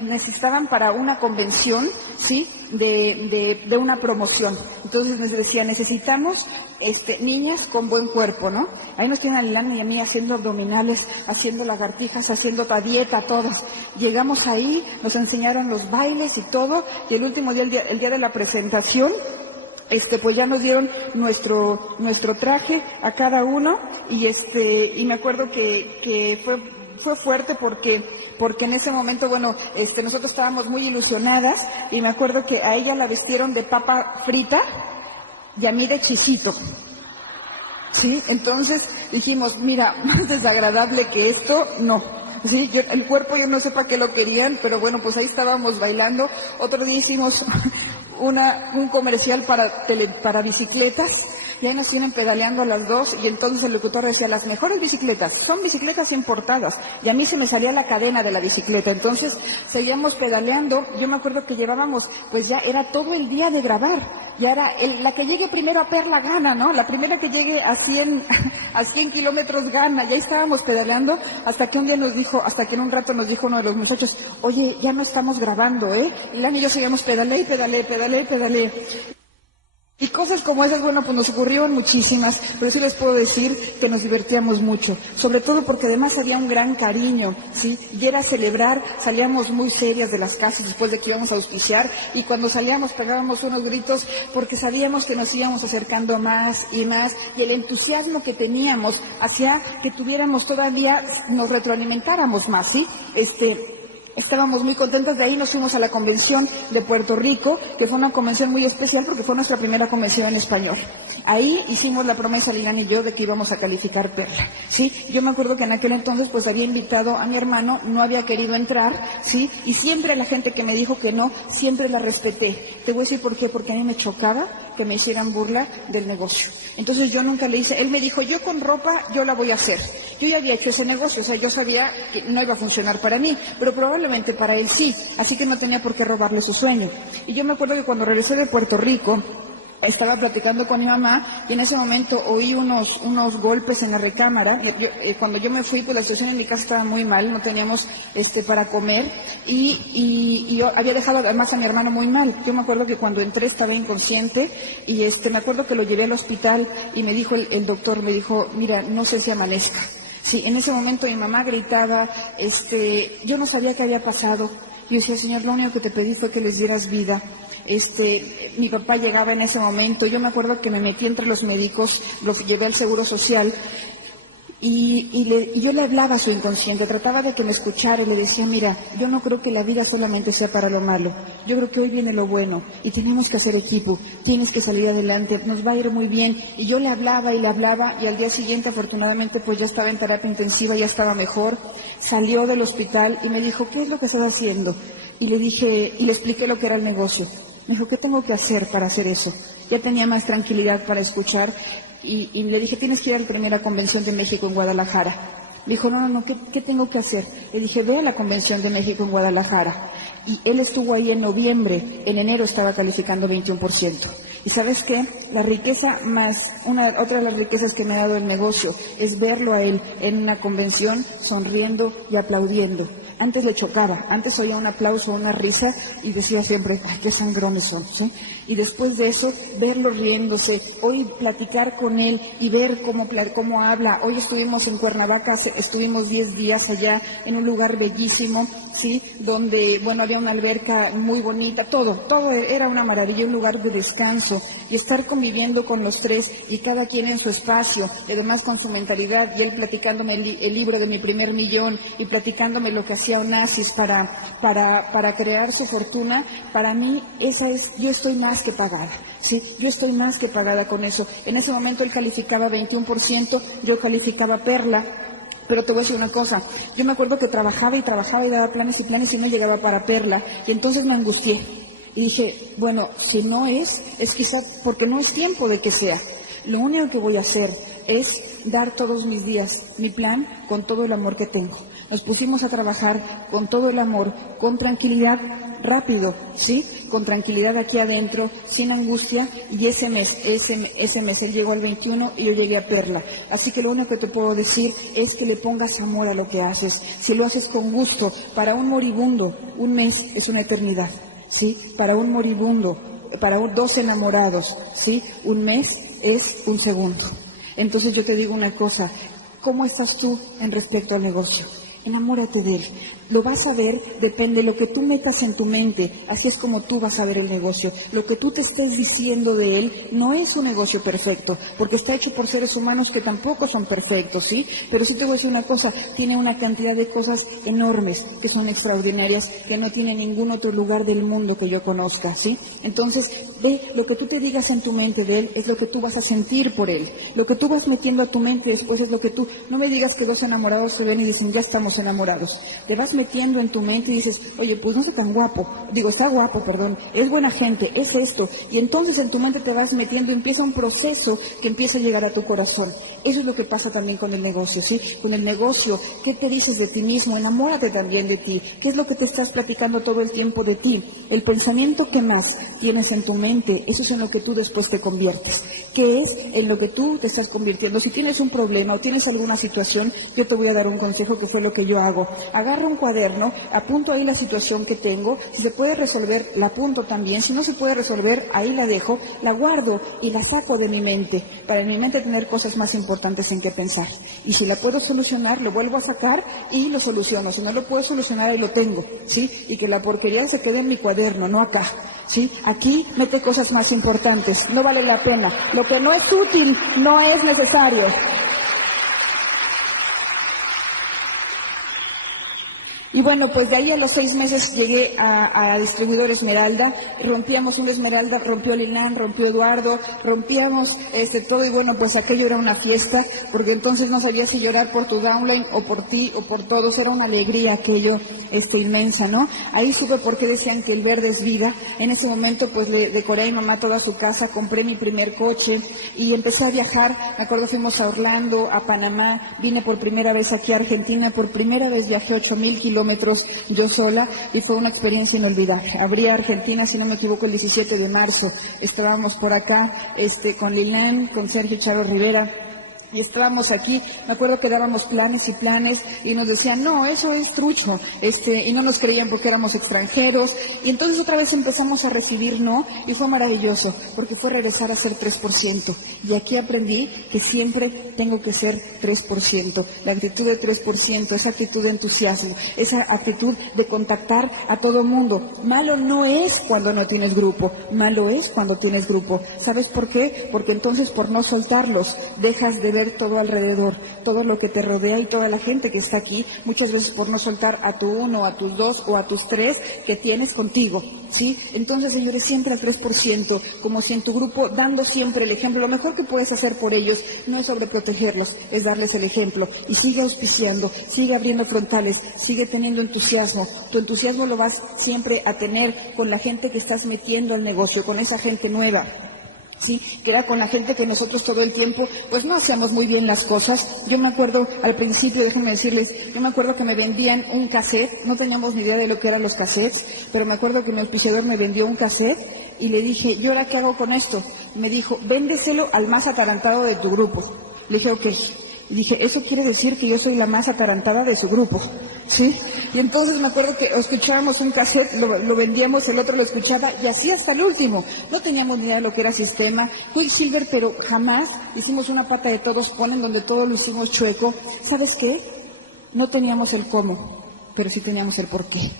necesitaban para una convención, ¿sí?, de una promoción. Entonces nos decía, necesitamos niñas con buen cuerpo, ¿no? Ahí nos tienen a Lilana y a mí haciendo abdominales, haciendo lagartijas, haciendo dieta, todas. Llegamos ahí, nos enseñaron los bailes y todo, y el último día, el día de la presentación, pues ya nos dieron nuestro traje a cada uno, y me acuerdo que fue fuerte porque en ese momento, bueno, nosotros estábamos muy ilusionadas, y me acuerdo que a ella la vistieron de papa frita y a mí de chisito. Sí, entonces dijimos, mira, más desagradable que esto, no. Sí, el cuerpo yo no sé para qué lo querían, pero bueno, pues ahí estábamos bailando. Otro día hicimos un comercial para bicicletas, y ahí nos tienen pedaleando a las dos, y entonces el locutor decía, las mejores bicicletas son bicicletas importadas, y a mí se me salía la cadena de la bicicleta, entonces seguíamos pedaleando. Yo me acuerdo que llevábamos, pues ya era todo el día de grabar, ya era la que llegue primero a Perla gana, ¿no? La primera que llegue a 100 kilómetros gana, y ahí estábamos pedaleando, hasta que en un rato nos dijo uno de los muchachos, oye, ya no estamos grabando, ¿eh? Y Lani y yo seguíamos pedaleé. Y cosas como esas, bueno, pues nos ocurrieron muchísimas, pero sí les puedo decir que nos divertíamos mucho, sobre todo porque además había un gran cariño, ¿sí? Y era celebrar, salíamos muy serias de las casas después de que íbamos a auspiciar, y cuando salíamos pegábamos unos gritos porque sabíamos que nos íbamos acercando más y más, y el entusiasmo que teníamos hacía que tuviéramos todavía, nos retroalimentáramos más, ¿sí? Estábamos muy contentos. De ahí nos fuimos a la convención de Puerto Rico, que fue una convención muy especial porque fue nuestra primera convención en español. Ahí hicimos la promesa, Lilán y yo, de que íbamos a calificar Perla, ¿sí? Yo me acuerdo que en aquel entonces pues había invitado a mi hermano, no había querido entrar, ¿sí? Y siempre la gente que me dijo que no, siempre la respeté. Te voy a decir por qué, porque a mí me chocaba que me hicieran burla del negocio. Entonces yo nunca le hice, él me dijo, yo con ropa yo la voy a hacer. Yo ya había hecho ese negocio, o sea, yo sabía que no iba a funcionar para mí, pero probablemente para él sí, así que no tenía por qué robarle su sueño. Y yo me acuerdo que cuando regresé de Puerto Rico, estaba platicando con mi mamá, y en ese momento oí unos golpes en la recámara. Cuando yo me fui, pues la situación en mi casa estaba muy mal, no teníamos para comer, y yo había dejado además a mi hermano muy mal. Yo me acuerdo que cuando entré estaba inconsciente, y me acuerdo que lo llevé al hospital, y me dijo el doctor, me dijo, mira, no sé si amanezca. Sí, en ese momento mi mamá gritaba, yo no sabía qué había pasado. Yo decía, Señor, lo único que te pedí fue que les dieras vida. Mi papá llegaba en ese momento, yo me acuerdo que me metí entre los médicos, los llevé al Seguro Social, y yo le hablaba a su inconsciente, trataba de que me escuchara, y le decía, mira, yo no creo que la vida solamente sea para lo malo, yo creo que hoy viene lo bueno, y tenemos que hacer equipo, tienes que salir adelante, nos va a ir muy bien. Y yo le hablaba, y al día siguiente, afortunadamente, pues ya estaba en terapia intensiva, ya estaba mejor, salió del hospital, y me dijo, ¿qué es lo que estás haciendo? Y le expliqué lo que era el negocio. Me dijo, ¿qué tengo que hacer para hacer eso? Ya tenía más tranquilidad para escuchar, y le dije, tienes que ir a la primera convención de México en Guadalajara. Me dijo, no, ¿qué tengo que hacer? Le dije, ve a la convención de México en Guadalajara. Y él estuvo ahí en noviembre, en enero estaba calificando 21%. Y ¿sabes qué? La riqueza otra de las riquezas que me ha dado el negocio es verlo a él en una convención sonriendo y aplaudiendo. antes le chocaba, antes oía un aplauso, una risa y decía siempre, ay, qué sangrones son, ¿sí? Y después de eso, verlo riéndose, hoy platicar con él y ver cómo habla. Hoy estuvimos en Cuernavaca, estuvimos 10 días allá en un lugar bellísimo, ¿sí? Donde, bueno, había una alberca muy bonita, todo era una maravilla, un lugar de descanso. Y estar conviviendo con los tres y cada quien en su espacio, y además con su mentalidad, y él platicándome el libro de mi primer millón y platicándome lo que hacía Onassis para crear su fortuna, para mí yo estoy más que pagada, ¿sí? Yo estoy más que pagada con eso. En ese momento él calificaba 21%, yo calificaba Perla. Pero te voy a decir una cosa, yo me acuerdo que trabajaba y daba planes y planes y no llegaba para Perla, y entonces me angustié. Y dije, bueno, si no es quizás porque no es tiempo de que sea. Lo único que voy a hacer es dar todos mis días mi plan con todo el amor que tengo. Nos pusimos a trabajar con todo el amor, con tranquilidad, rápido, ¿sí? Con tranquilidad aquí adentro, sin angustia, y ese mes él llegó al 21 y yo llegué a Perla. Así que lo único que te puedo decir es que le pongas amor a lo que haces. Si lo haces con gusto, para un moribundo, un mes es una eternidad, ¿sí? Para un moribundo, para dos enamorados, ¿sí? Un mes es un segundo. Entonces yo te digo una cosa, ¿cómo estás tú en respecto al negocio? Enamórate de él. Lo vas a ver, depende de lo que tú metas en tu mente, así es como tú vas a ver el negocio. Lo que tú te estés diciendo de él no es un negocio perfecto, porque está hecho por seres humanos que tampoco son perfectos, ¿sí? Pero sí te voy a decir una cosa, tiene una cantidad de cosas enormes, que son extraordinarias, que no tiene ningún otro lugar del mundo que yo conozca, ¿sí? Entonces, ve, lo que tú te digas en tu mente de él es lo que tú vas a sentir por él. Lo que tú vas metiendo a tu mente después es lo que tú... No me digas que dos enamorados se ven y dicen, ya estamos enamorados. Te vas metiendo en tu mente y dices, oye, pues no está tan guapo, está guapo, perdón, es buena gente, es esto, y entonces en tu mente te vas metiendo, empieza un proceso que empieza a llegar a tu corazón. Eso es lo que pasa también con el negocio, ¿sí? Con el negocio, ¿qué te dices de ti mismo? Enamórate también de ti. ¿Qué es lo que te estás platicando todo el tiempo de ti? El pensamiento que más tienes en tu mente, eso es en lo que tú después te conviertes. ¿Qué es en lo que tú te estás convirtiendo? Si tienes un problema o tienes alguna situación, yo te voy a dar un consejo que fue lo que yo hago. Agarra un cuaderno, apunto ahí la situación que tengo, si se puede resolver, la apunto también, si no se puede resolver, ahí la dejo, la guardo y la saco de mi mente, para en mi mente tener cosas más importantes en que pensar. Y si la puedo solucionar, lo vuelvo a sacar y lo soluciono. Si no lo puedo solucionar, ahí lo tengo, ¿sí? Y que la porquería se quede en mi cuaderno, no acá, ¿sí? Aquí mete cosas más importantes, no vale la pena. Lo que no es útil, no es necesario. Y bueno, pues de ahí a los 6 meses llegué a distribuidor Esmeralda, rompíamos una Esmeralda, rompió Lilán, rompió Eduardo, rompíamos todo, y bueno, pues aquello era una fiesta, porque entonces no sabías si llorar por tu downline o por ti o por todos, era una alegría aquello inmensa, ¿no? Ahí supe por qué decían que el verde es vida. En ese momento pues le decoré a mi mamá toda su casa, compré mi primer coche y empecé a viajar. Me acuerdo, fuimos a Orlando, a Panamá, vine por primera vez aquí a Argentina, por primera vez viajé 8,000 kilómetros yo sola y fue una experiencia inolvidable. Abrí a Argentina, si no me equivoco, el 17 de marzo. Estábamos por acá con Lilán, con Sergio Charo Rivera. Y estábamos aquí, me acuerdo que dábamos planes y planes y nos decían, no, eso es trucho, y no nos creían porque éramos extranjeros. Y entonces otra vez empezamos a recibir no, y fue maravilloso, porque fue regresar a ser 3%. Y aquí aprendí que siempre tengo que ser 3%. La actitud de 3%, esa actitud de entusiasmo, esa actitud de contactar a todo mundo. Malo no es cuando no tienes grupo, malo es cuando tienes grupo. ¿Sabes por qué? Porque entonces por no soltarlos, dejas de ver todo alrededor, todo lo que te rodea y toda la gente que está aquí, muchas veces por no soltar a tu 1, a tus 2 o a tus 3 que tienes contigo, ¿sí? Entonces, señores, siempre al 3%, como si en tu grupo, dando siempre el ejemplo. Lo mejor que puedes hacer por ellos no es sobreprotegerlos, es darles el ejemplo. Y sigue auspiciando, sigue abriendo frontales, sigue teniendo entusiasmo. Tu entusiasmo lo vas siempre a tener con la gente que estás metiendo al negocio, con esa gente nueva. Sí, que era con la gente que nosotros todo el tiempo, pues no hacemos muy bien las cosas. Yo me acuerdo al principio, déjenme decirles, yo me acuerdo que me vendían un cassette, no teníamos ni idea de lo que eran los cassettes, pero me acuerdo que mi auspiciador me vendió un cassette y le dije, ¿y ahora qué hago con esto? Me dijo, véndeselo al más atarantado de tu grupo. Le dije, ok. Y dije, eso quiere decir que yo soy la más atarantada de su grupo, ¿sí? Y entonces me acuerdo que escuchábamos un cassette, lo vendíamos, el otro lo escuchaba, y así hasta el último. No teníamos ni idea de lo que era sistema. Quicksilver, pero jamás hicimos una pata de todos ponen donde todo lo hicimos chueco. ¿Sabes qué? No teníamos el cómo, pero sí teníamos el por qué,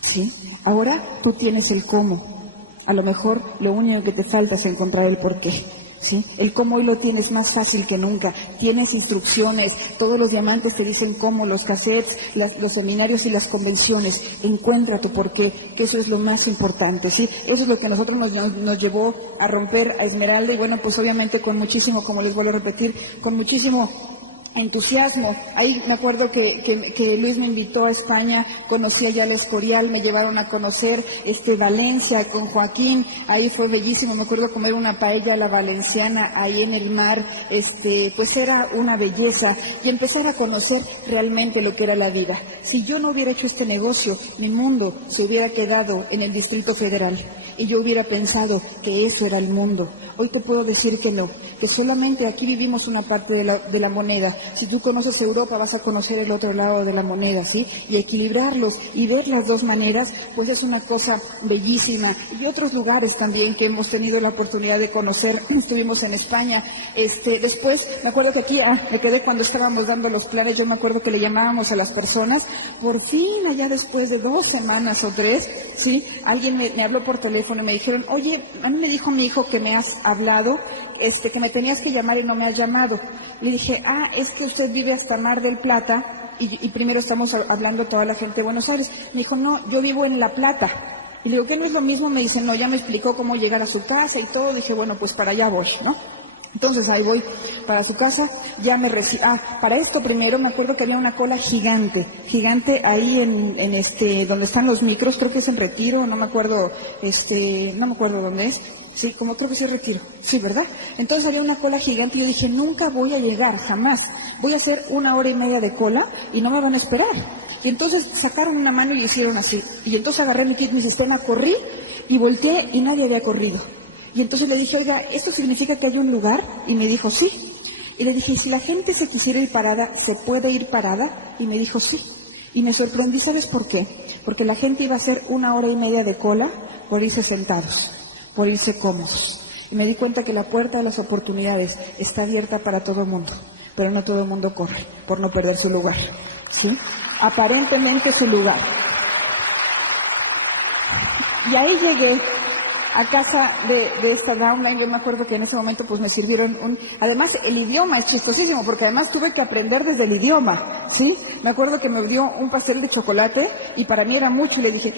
¿sí? Ahora tú tienes el cómo. A lo mejor lo único que te falta es encontrar el por qué. ¿Sí? El cómo hoy lo tienes más fácil que nunca. Tienes instrucciones, todos los diamantes te dicen cómo, los cassettes, los seminarios y las convenciones. Encuentra tu porqué, que eso es lo más importante, ¿sí? Eso es lo que nosotros nos llevó a romper a Esmeralda y bueno, pues obviamente con muchísimo, como les vuelvo a repetir, con muchísimo entusiasmo. Ahí me acuerdo que Luis me invitó a España, conocí allá el Escorial, me llevaron a conocer Valencia con Joaquín, ahí fue bellísimo, me acuerdo comer una paella a la valenciana ahí en el mar, pues era una belleza, y empezar a conocer realmente lo que era la vida. Si yo no hubiera hecho este negocio, mi mundo se hubiera quedado en el Distrito Federal y yo hubiera pensado que eso era el mundo. Hoy te puedo decir que no, que solamente aquí vivimos una parte de la moneda. Si tú conoces Europa, vas a conocer el otro lado de la moneda, ¿sí? Y equilibrarlos y ver las dos maneras, pues es una cosa bellísima. Y otros lugares también que hemos tenido la oportunidad de conocer. Estuvimos en España. Después, me acuerdo que aquí, me quedé cuando estábamos dando los planes, yo me acuerdo que le llamábamos a las personas. Por fin, allá después de 2 semanas o 3, ¿sí? Alguien me habló por teléfono y me dijeron, oye, a mí me dijo mi hijo que me has hablado, que me tenías que llamar y no me has llamado. Le dije, es que usted vive hasta Mar del Plata y primero estamos hablando toda la gente de Buenos Aires. Me dijo, no, yo vivo en La Plata. Y le digo, ¿qué no es lo mismo? Me dice, no, ya me explicó cómo llegar a su casa y todo. Dije, bueno, pues para allá voy, ¿no? Entonces ahí voy para su casa, ya me recibo. Para esto primero me acuerdo que había una cola gigante ahí en donde están los micros, creo que es en Retiro, no me acuerdo dónde es. Sí, como creo que sí Retiro. Sí, ¿verdad? Entonces había una cola gigante y yo dije, nunca voy a llegar, jamás. Voy a hacer 1 hora y media de cola y no me van a esperar. Y entonces sacaron una mano y hicieron así. Y entonces agarré mi sistema, corrí y volteé y nadie había corrido. Y entonces le dije, oiga, ¿esto significa que hay un lugar? Y me dijo, sí. Y le dije, ¿y si la gente se quisiera ir parada, se puede ir parada? Y me dijo, sí. Y me sorprendí, ¿sabes por qué? Porque la gente iba a hacer 1 hora y media de cola por irse sentados, por irse cómodos. Y me di cuenta que la puerta de las oportunidades está abierta para todo el mundo, pero no todo el mundo corre por no perder su lugar, ¿sí? Aparentemente su lugar. Y ahí llegué a casa de esta downline. Yo me acuerdo que en ese momento pues me sirvieron además el idioma es chistosísimo porque además tuve que aprender desde el idioma, ¿sí? Me acuerdo que me dio un pastel de chocolate y para mí era mucho y le dije,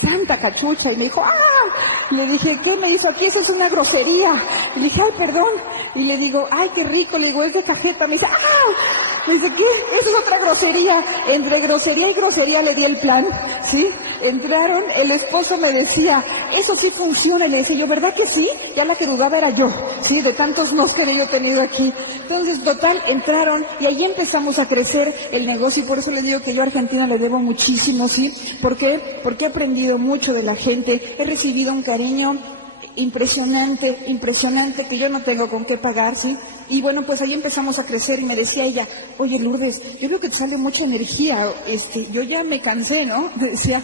¡santa cachucha! Y me dijo, ¡ah! Y le dije, ¿qué? Me dijo, aquí eso es una grosería. Y le dije, ¡ay, perdón! Y le digo, ¡ay, qué rico! Le digo, ¿es de cajeta? Me dice, ¡ah! Me dice, ¿qué? Eso es otra grosería. Entre grosería y grosería le di el plan, ¿sí? Entraron, el esposo me decía, eso sí funciona, y le decía yo, ¿verdad que sí? Ya la que dudaba era yo, ¿sí? De tantos nos que yo he tenido aquí. Entonces, total, entraron y ahí empezamos a crecer el negocio y por eso le digo que yo a Argentina le debo muchísimo, ¿sí? ¿Por qué? Porque he aprendido mucho de la gente, he recibido un cariño impresionante que yo no tengo con qué pagar, ¿sí? Y bueno, pues ahí empezamos a crecer y me decía ella, oye Lourdes, yo creo que te sale mucha energía, yo ya me cansé, ¿no? Me decía,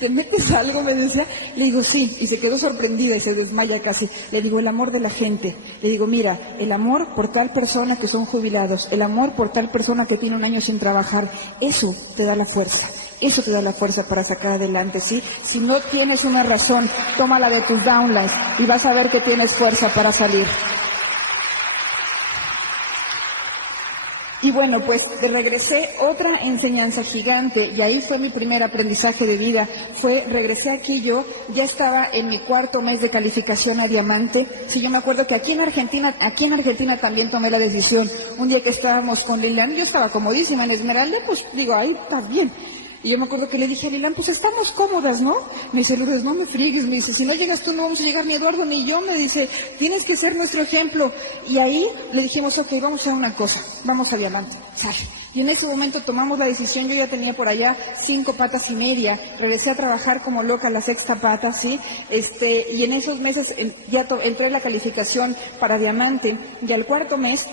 ¿te metes algo? Me decía, le digo, sí, y se quedó sorprendida y se desmaya casi. Le digo, el amor de la gente. Le digo, mira, el amor por tal persona que son jubilados, el amor por tal persona que tiene 1 año sin trabajar, eso te da la fuerza. Eso te da la fuerza para sacar adelante, ¿sí? Si no tienes una razón, tómala de tus downlines y vas a ver que tienes fuerza para salir. Y bueno, pues regresé, otra enseñanza gigante, y ahí fue mi primer aprendizaje de vida, regresé aquí yo, ya estaba en mi 4.º mes de calificación a diamante. Sí, yo me acuerdo que aquí en Argentina también tomé la decisión, un día que estábamos con Lilian, yo estaba comodísima en Esmeralda, pues digo, ahí está bien. Y yo me acuerdo que le dije a Lilian, pues estamos cómodas, ¿no? Me dice, Lourdes, no me friegues, me dice, si no llegas tú no vamos a llegar ni Eduardo ni yo, me dice, tienes que ser nuestro ejemplo. Y ahí le dijimos, ok, vamos a hacer una cosa, vamos a diamante, ¿sale? Y en ese momento tomamos la decisión, yo ya tenía por allá 5 patas y media, regresé a trabajar como loca la 6ª pata, ¿sí? Y en esos meses ya entré en la calificación para diamante, y al 4.º mes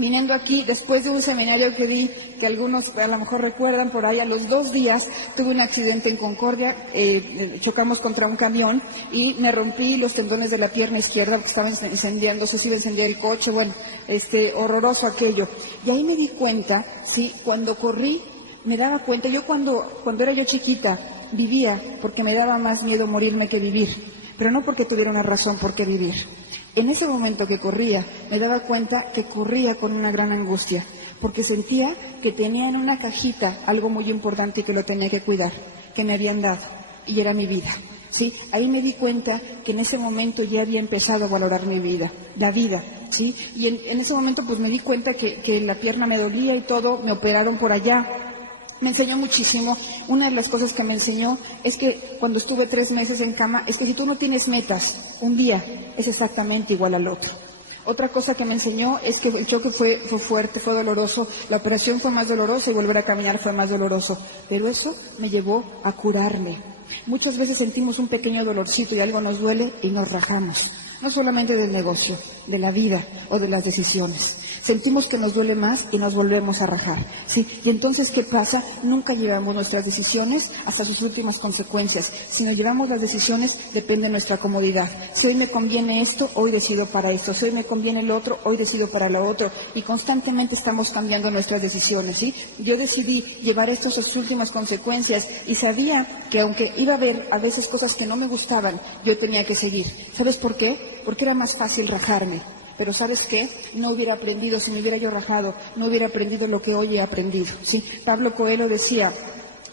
Viniendo aquí, después de un seminario que di, que algunos a lo mejor recuerdan por ahí, a los 2 días tuve un accidente en Concordia, chocamos contra un camión y me rompí los tendones de la pierna izquierda porque estaba incendiándose, se iba a incendiar el coche, bueno, horroroso aquello. Y ahí me di cuenta, sí, cuando corrí, me daba cuenta, yo cuando era yo chiquita, vivía porque me daba más miedo morirme que vivir, pero no porque tuviera una razón por qué vivir. En ese momento que corría, me daba cuenta que corría con una gran angustia, porque sentía que tenía en una cajita algo muy importante y que lo tenía que cuidar, que me habían dado, y era mi vida. ¿Sí? Ahí me di cuenta que en ese momento ya había empezado a valorar mi vida, la vida, ¿sí? Y en ese momento pues me di cuenta que la pierna me dolía y todo, me operaron por allá. Me enseñó muchísimo. Una de las cosas que me enseñó es que cuando estuve 3 meses en cama, es que si tú no tienes metas, un día es exactamente igual al otro. Otra cosa que me enseñó es que el choque fue fuerte, fue doloroso, la operación fue más dolorosa y volver a caminar fue más doloroso, pero eso me llevó a curarme. Muchas veces sentimos un pequeño dolorcito y algo nos duele y nos rajamos, no solamente del negocio, de la vida o de las decisiones. Sentimos que nos duele más y nos volvemos a rajar, ¿sí? Y entonces, ¿qué pasa? Nunca llevamos nuestras decisiones hasta sus últimas consecuencias. Si no llevamos las decisiones, depende de nuestra comodidad. Si hoy me conviene esto, hoy decido para esto. Si hoy me conviene el otro, hoy decido para lo otro. Y constantemente estamos cambiando nuestras decisiones, ¿sí? Yo decidí llevar esto a sus últimas consecuencias y sabía que aunque iba a haber a veces cosas que no me gustaban, yo tenía que seguir. ¿Sabes por qué? Porque era más fácil rajarme. Pero ¿sabes qué? No hubiera aprendido, si me hubiera yo rajado, no hubiera aprendido lo que hoy he aprendido, ¿sí? Pablo Coelho decía,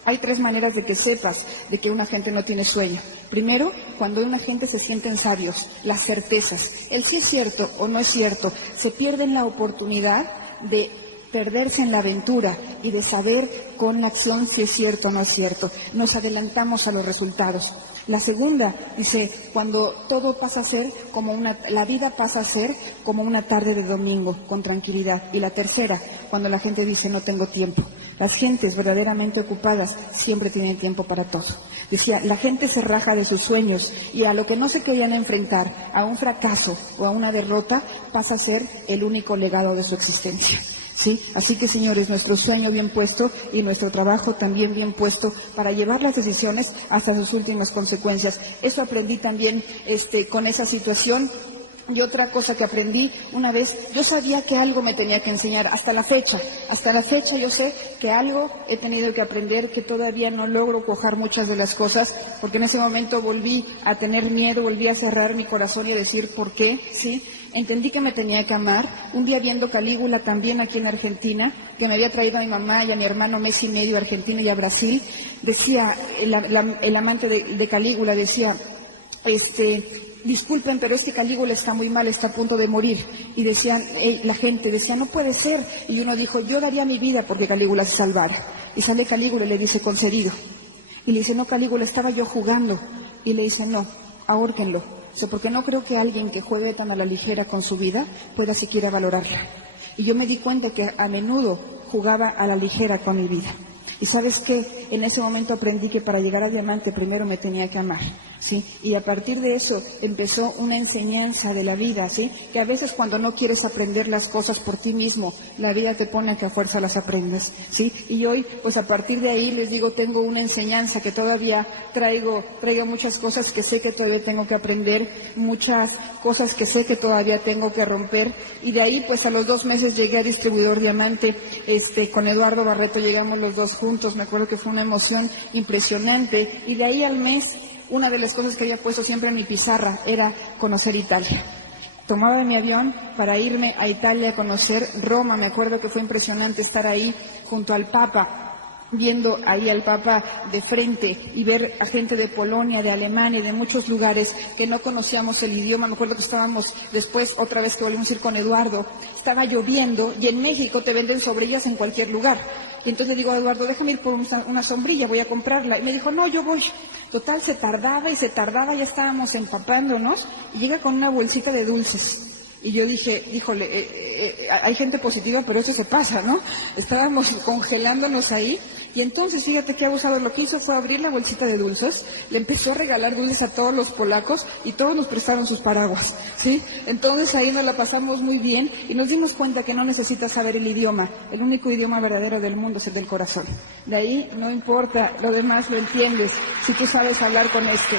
hay 3 maneras de que sepas de que una gente no tiene sueño. Primero, cuando una gente se sienten sabios, las certezas. El sí es cierto o no es cierto, se pierden la oportunidad de perderse en la aventura y de saber con la acción si es cierto o no es cierto. Nos adelantamos a los resultados. La segunda, dice, cuando todo pasa a ser la vida pasa a ser como una tarde de domingo, con tranquilidad. Y la tercera, cuando la gente dice, no tengo tiempo. Las gentes verdaderamente ocupadas siempre tienen tiempo para todo. Decía, la gente se raja de sus sueños y a lo que no se querían enfrentar, a un fracaso o a una derrota, pasa a ser el único legado de su existencia. ¿Sí? Así que, señores, nuestro sueño bien puesto y nuestro trabajo también bien puesto para llevar las decisiones hasta sus últimas consecuencias. Eso aprendí también con esa situación. Y otra cosa que aprendí una vez, yo sabía que algo me tenía que enseñar hasta la fecha yo sé que algo he tenido que aprender, que todavía no logro cuajar muchas de las cosas, porque en ese momento volví a tener miedo, volví a cerrar mi corazón y a decir ¿por qué? ¿Sí? Entendí que me tenía que amar. Un día viendo Calígula también aquí en Argentina, que me había traído a mi mamá y a mi hermano mes y medio a Argentina y a Brasil, decía, el amante de Calígula decía, disculpen, pero es que Calígula está muy mal, está a punto de morir. Y decían, la gente decía, no puede ser. Y uno dijo, yo daría mi vida porque Calígula se salvara. Y sale Calígula y le dice, concedido. Y le dice, no, Calígula, estaba yo jugando. Y le dice, no, ahórquenlo. O sea, porque no creo que alguien que juegue tan a la ligera con su vida pueda siquiera valorarla. Y yo me di cuenta que a menudo jugaba a la ligera con mi vida. Y ¿sabes qué? En ese momento aprendí que para llegar a diamante primero me tenía que amar, ¿sí? Y a partir de eso empezó una enseñanza de la vida, ¿sí? Que a veces cuando no quieres aprender las cosas por ti mismo, la vida te pone a que a fuerza las aprendes, ¿sí? Y hoy, pues a partir de ahí les digo, tengo una enseñanza que todavía traigo muchas cosas que sé que todavía tengo que aprender, muchas cosas que sé que todavía tengo que romper. Y de ahí, pues a los 2 meses llegué a distribuidor diamante, con Eduardo Barreto llegamos los dos juntos, me acuerdo que fue una emoción impresionante. Y de ahí al mes, una de las cosas que había puesto siempre en mi pizarra era conocer Italia. Tomaba mi avión para irme a Italia a conocer Roma. Me acuerdo que fue impresionante estar ahí junto al Papa, viendo ahí al Papa de frente y ver a gente de Polonia, de Alemania y de muchos lugares que no conocíamos el idioma. Me acuerdo que estábamos después, otra vez que volvimos a ir con Eduardo, estaba lloviendo y en México te venden sombrillas en cualquier lugar. Y entonces le digo a Eduardo, déjame ir por una sombrilla, voy a comprarla. Y me dijo, no, yo voy. Total, se tardaba, ya estábamos empapándonos y llega con una bolsita de dulces. Y yo dije, híjole, hay gente positiva, pero eso se pasa, ¿no? Estábamos congelándonos ahí. Y entonces, fíjate qué abusado, lo que hizo fue abrir la bolsita de dulces, le empezó a regalar dulces a todos los polacos y todos nos prestaron sus paraguas, ¿sí? Entonces ahí nos la pasamos muy bien y nos dimos cuenta que no necesitas saber el idioma, el único idioma verdadero del mundo es el del corazón. De ahí no importa, lo demás lo entiendes, si tú sabes hablar con este.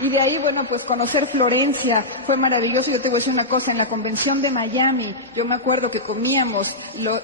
Y de ahí, bueno, pues conocer Florencia fue maravilloso. Yo te voy a decir una cosa, en la convención de Miami, yo me acuerdo que comíamos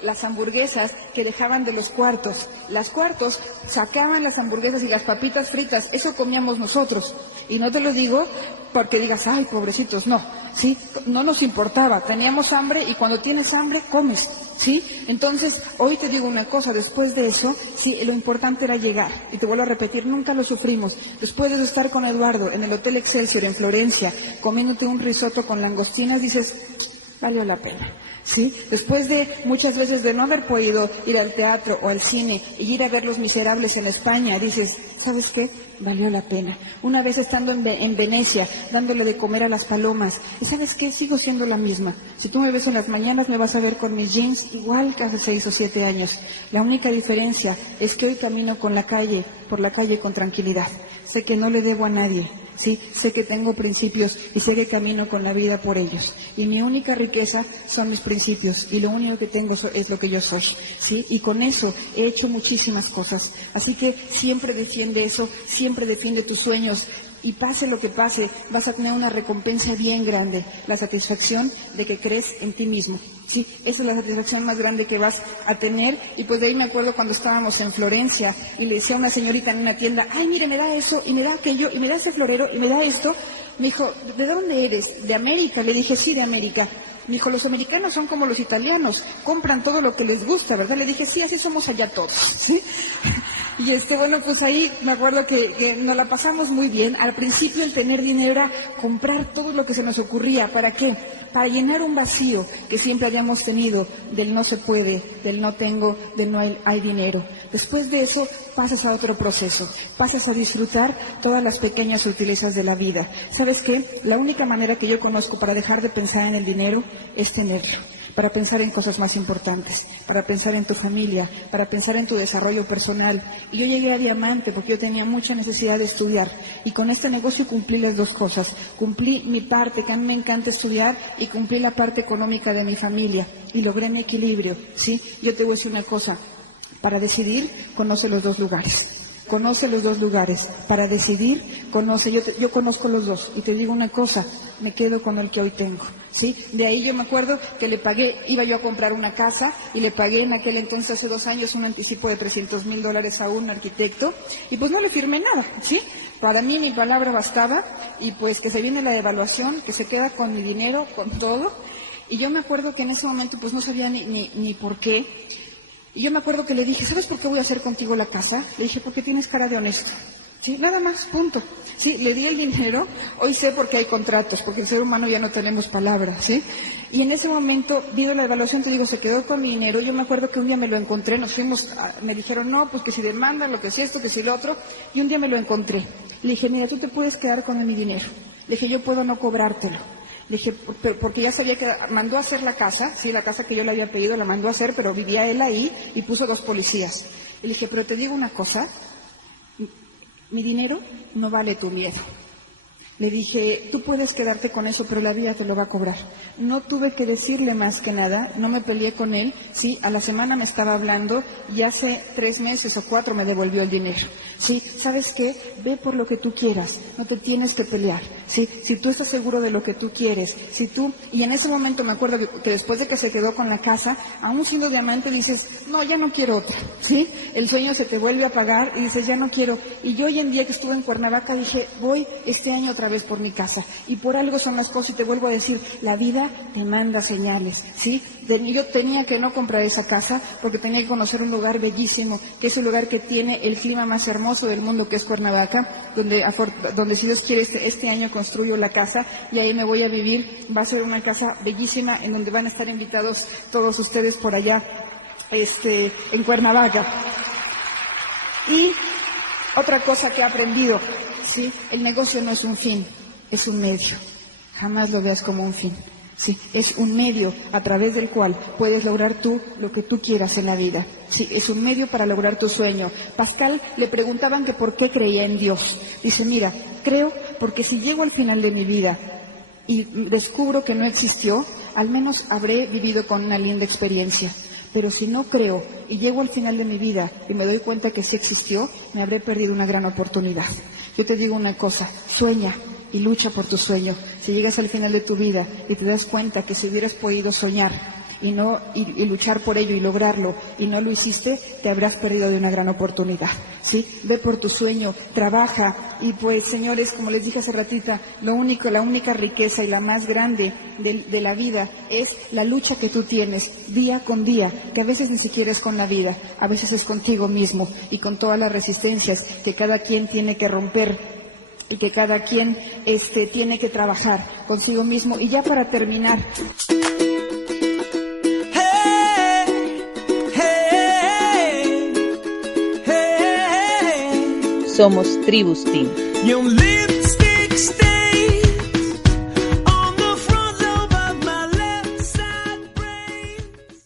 las hamburguesas que dejaban de los cuartos. Las cuartos sacaban las hamburguesas y las papitas fritas, eso comíamos nosotros. Y no te lo digo porque digas, ay, pobrecitos, no, ¿sí? No nos importaba, teníamos hambre y cuando tienes hambre, comes, ¿sí? Entonces, hoy te digo una cosa, después de eso, sí, lo importante era llegar. Y te vuelvo a repetir, nunca lo sufrimos. Después de estar con Eduardo en el Hotel Excelsior en Florencia, comiéndote un risotto con langostinas, dices, valió la pena. ¿Sí? Después de muchas veces de no haber podido ir al teatro o al cine y ir a ver Los Miserables en España, dices, ¿sabes qué? Valió la pena. Una vez estando en Venecia, dándole de comer a las palomas, y ¿sabes qué? Sigo siendo la misma. Si tú me ves en las mañanas, me vas a ver con mis jeans igual que hace 6 o 7 años. La única diferencia es que hoy camino por la calle con tranquilidad. Sé que no le debo a nadie. Sí, sé que tengo principios y sé que camino con la vida por ellos. Y mi única riqueza son mis principios y lo único que tengo es lo que yo soy. Sí, y con eso he hecho muchísimas cosas. Así que siempre defiende eso, siempre defiende tus sueños. Y pase lo que pase, vas a tener una recompensa bien grande, la satisfacción de que crees en ti mismo. Sí, esa es la satisfacción más grande que vas a tener. Y pues de ahí me acuerdo cuando estábamos en Florencia y le decía a una señorita en una tienda, ay, mire, me da eso, y me da aquello, y me da ese florero, y me da esto. Me dijo, ¿de dónde eres? ¿De América? Le dije, sí, de América. Me dijo, los americanos son como los italianos, compran todo lo que les gusta, ¿verdad? Le dije, sí, así somos allá todos, ¿sí? Y bueno, pues ahí me acuerdo que nos la pasamos muy bien. Al principio el tener dinero era comprar todo lo que se nos ocurría. ¿Para qué? Para llenar un vacío que siempre hayamos tenido del no se puede, del no tengo, del no hay dinero. Después de eso pasas a otro proceso, pasas a disfrutar todas las pequeñas sutilezas de la vida. ¿Sabes qué? La única manera que yo conozco para dejar de pensar en el dinero es tenerlo. Para pensar en cosas más importantes, para pensar en tu familia, para pensar en tu desarrollo personal. Y yo llegué a diamante porque yo tenía mucha necesidad de estudiar. Y con este negocio cumplí las dos cosas. Cumplí mi parte, que a mí me encanta estudiar, y cumplí la parte económica de mi familia. Y logré mi equilibrio, ¿sí? Yo te voy a decir una cosa. Para decidir, conoce los dos lugares. Conoce los dos lugares. Para decidir, conoce. Yo conozco los dos. Y te digo una cosa, me quedo con el que hoy tengo. ¿Sí? De ahí yo me acuerdo que le pagué, iba yo a comprar una casa y le pagué en aquel entonces, hace 2 años, un anticipo de $300,000 a un arquitecto y pues no le firmé nada, ¿sí? Para mí mi palabra bastaba y pues que se viene la devaluación, que se queda con mi dinero, con todo. Y yo me acuerdo que en ese momento pues no sabía ni por qué. Y yo me acuerdo que le dije, ¿sabes por qué voy a hacer contigo la casa? Le dije, porque tienes cara de honesto. Sí, nada más, punto. Sí, le di el dinero, hoy sé por qué hay contratos, porque el ser humano ya no tenemos palabras, ¿sí? Y en ese momento, vino la evaluación, te digo, se quedó con mi dinero. Yo me acuerdo que un día me lo encontré, nos fuimos, me dijeron, no, pues que si demandan, lo que si esto, que si lo otro, y un día me lo encontré. Le dije, mira, tú te puedes quedar con mi dinero. Le dije, yo puedo no cobrártelo. Le dije, porque ya sabía que mandó a hacer la casa, sí, la casa que yo le había pedido la mandó a hacer, pero vivía él ahí y puso 2 policías. Le dije, pero te digo una cosa, mi dinero no vale tu miedo. Le dije, tú puedes quedarte con eso, pero la vida te lo va a cobrar. No tuve que decirle más que nada, no me peleé con él, sí, a la semana me estaba hablando y hace 3 meses o 4 me devolvió el dinero. Sí, ¿sabes qué? Ve por lo que tú quieras, no te tienes que pelear, sí, si tú estás seguro de lo que tú quieres, si tú, y en ese momento me acuerdo que después de que se quedó con la casa, aún siendo diamante dices, no, ya no quiero otra, sí, el sueño se te vuelve a apagar y dices, ya no quiero, y yo hoy en día que estuve en Cuernavaca dije, voy este año otra vez por mi casa, y por algo son las cosas, y te vuelvo a decir, la vida te manda señales, ¿sí? Yo tenía que no comprar esa casa, porque tenía que conocer un lugar bellísimo, que es un lugar que tiene el clima más hermoso del mundo, que es Cuernavaca, donde si Dios quiere este año construyo la casa, y ahí me voy a vivir, va a ser una casa bellísima, en donde van a estar invitados todos ustedes por allá, en Cuernavaca. Y otra cosa que he aprendido, ¿sí? El negocio no es un fin, es un medio. Jamás lo veas como un fin. Sí, es un medio a través del cual puedes lograr tú lo que tú quieras en la vida. Sí, es un medio para lograr tu sueño. Pascal le preguntaban que por qué creía en Dios. Dice, mira, creo porque si llego al final de mi vida y descubro que no existió, al menos habré vivido con una linda experiencia. Pero si no creo y llego al final de mi vida y me doy cuenta que sí existió, me habré perdido una gran oportunidad. Yo te digo una cosa, sueña y lucha por tu sueño. Si llegas al final de tu vida y te das cuenta que si hubieras podido soñar y luchar por ello y lograrlo y no lo hiciste, te habrás perdido de una gran oportunidad. ¿Sí? Ve por tu sueño, trabaja y pues, señores, como les dije hace ratita, la única riqueza y la más grande de la vida es la lucha que tú tienes día con día, que a veces ni siquiera es con la vida, a veces es contigo mismo y con todas las resistencias que cada quien tiene que romper y que cada quien tiene que trabajar consigo mismo. Y ya para terminar, somos Tribus Team.